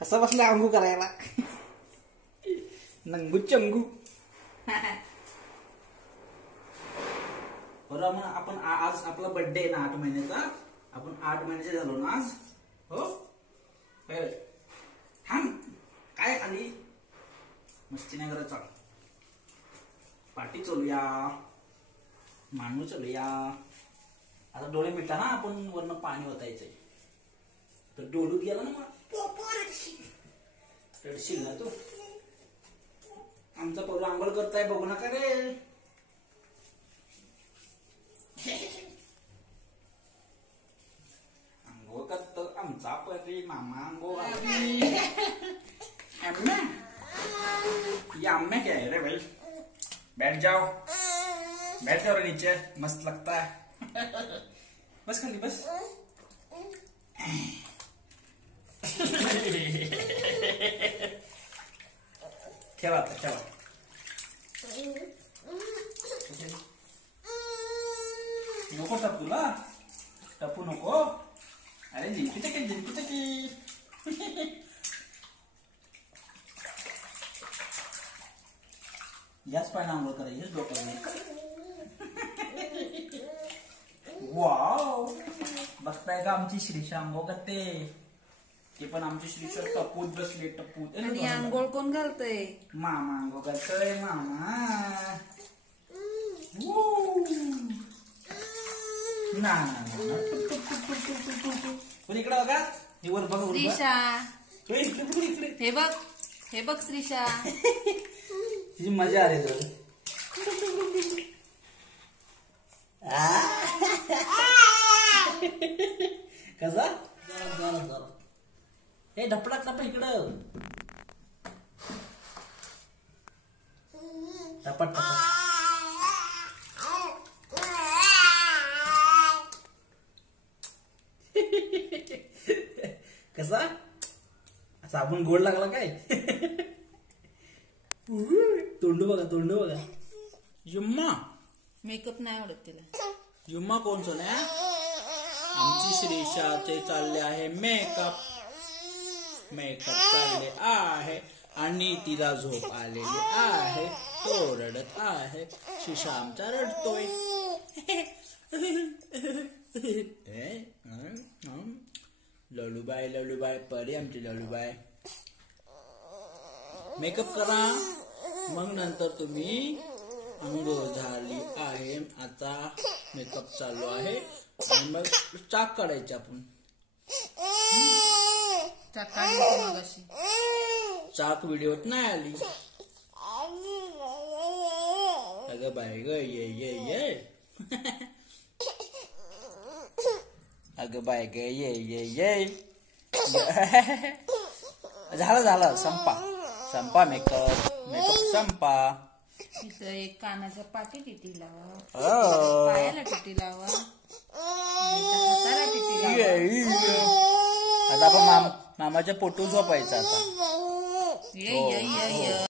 कसा बसला अंगू करायला नंगू चंगू. बरं मग आपण आज आपला बर्थडे आहे ना 8 महिन्याचा. आपण 8 महिन्याचे झालो ना आज. हो थांब काय खाली मस्ती नाही करत. चाल पार्टी चलूया मानू चलूया. आता डोळे मिटा ना आपण वरनं पाणी ओतायचंय तर डोलूत गेला ना मग रडशील ना तू. आमचा पोरगा आंघोळ करताय बघू नका रे. आंघोळ करतो आमचा परी मामा आंघोळ. ये अम्मे क्या है रे भाई. बैठ जाओ रे नीचे मस्त लगता है. बस खाली बस. ठेवा ठेवा. नको टपूला टपू नको. अरे जिंकू चकी. याच पाण्याने आंघोळ करायची डोक्यावर. वाव बघताय का आमची श्रीषा आंघोळ करते. ते पण आमची श्रीषा टपूत बसले टपूत. आणि आंघोळ कोण घालतय. मामा आंघोळ करतोय मामा. ना पण इकडे बघा हे वर बघ श्रीषा. इकडे हे बघ श्रीषा. तिची मजा आली तर. कसा हे ढपला टप इकडं टपट टपट. कसा साबण गोड लागला काय. तोंड बघा. युम्मा मेकअप नाही आवडत तिला. युम्मा कोण सोन्या. आमची श्रीषाचे चालले आहे मेकअप चालले आहे आणि तिला झोप आलेली आहे. तो रडत आहे. श्रीषा आमचा रडतोय. ललूबाई परी आमची ललूबाई. मेकअप करा मग नंतर तुम्ही अंघोळ झाली आहे. आता मेकअप चालू आहे आणि मग चाक काढायचे आपण. चाक व्हिडिओत नाही आली. अगं बाय ग ये. अगं बाय ग ये. झालं संपा मेकअप संपा. तिथं एक कानाच्या पाठी टिटी लावा. Oh. पायाला टिटी लावा. हाताला टिटी लावा. आता आपण मामाच्या पोटू झोपायचं आता. ये